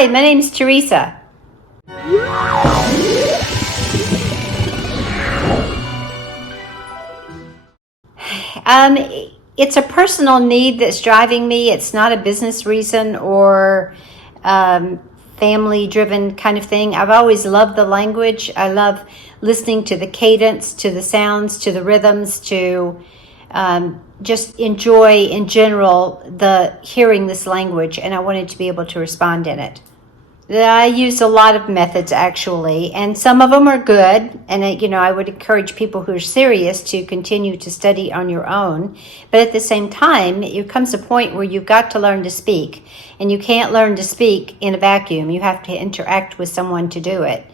Hi, my name's Teresa. It's a personal need that's driving me. It's not a business reason or family-driven kind of thing. I've always loved the language. I love listening to the cadence, to the sounds, to the rhythms, to just enjoy in general the hearing this language, and I wanted to be able to respond in it. I use a lot of methods actually, and some of them are good, and I would encourage people who are serious to continue to study on your own. But at the same time, it comes a point where you've got to learn to speak, and you can't learn to speak in a vacuum. You have to interact with someone to do it.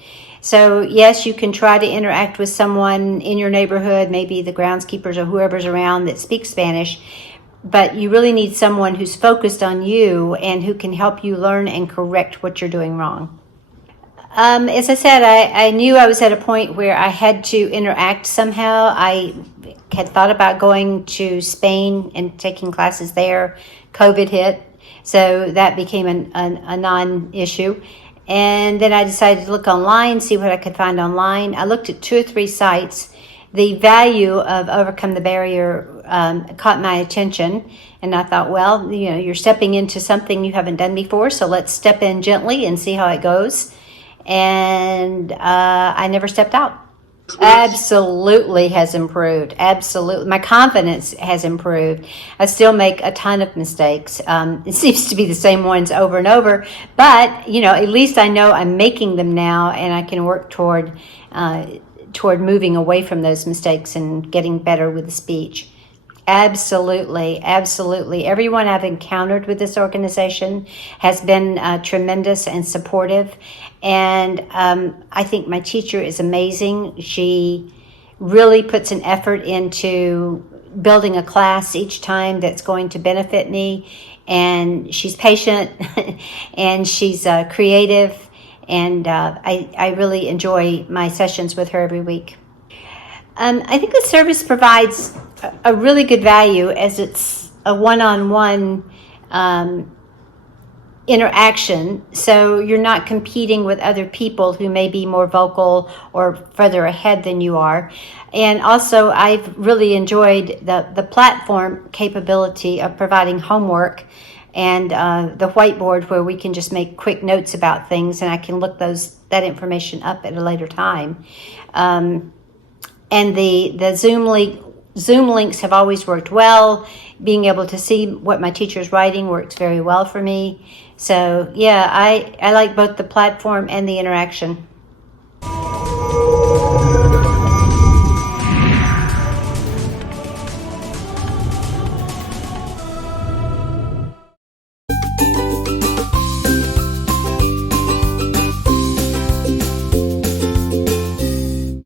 So yes, you can try to interact with someone in your neighborhood, maybe the groundskeepers or whoever's around that speaks Spanish, but you really need someone who's focused on you and who can help you learn and correct what you're doing wrong. As I said, I knew I was at a point where I had to interact somehow. I had thought about going to Spain and taking classes there. COVID hit, so that became a non-issue. And then I decided to look online, see what I could find online. I looked at 2 or 3 sites. The value of Overcome the Barrier caught my attention, and I thought, well, you're stepping into something you haven't done before, so let's step in gently and see how it goes. And I never stepped out. Absolutely has improved. Absolutely. My confidence has improved. I still make a ton of mistakes. It seems to be the same ones over and over, but at least I know I'm making them now, and I can work toward moving away from those mistakes and getting better with the speech. Absolutely, absolutely. Everyone I've encountered with this organization has been tremendous and supportive. And I think my teacher is amazing. She really puts an effort into building a class each time that's going to benefit me. And she's patient and she's creative. And I really enjoy my sessions with her every week. I think the service provides a really good value as it's a one-on-one interaction. So you're not competing with other people who may be more vocal or further ahead than you are. And also, I've really enjoyed the platform capability of providing homework and the whiteboard where we can just make quick notes about things, and I can look that information up at a later time. And the Zoom links have always worked well. Being able to see what my teacher's writing works very well for me. So yeah, I like both the platform and the interaction.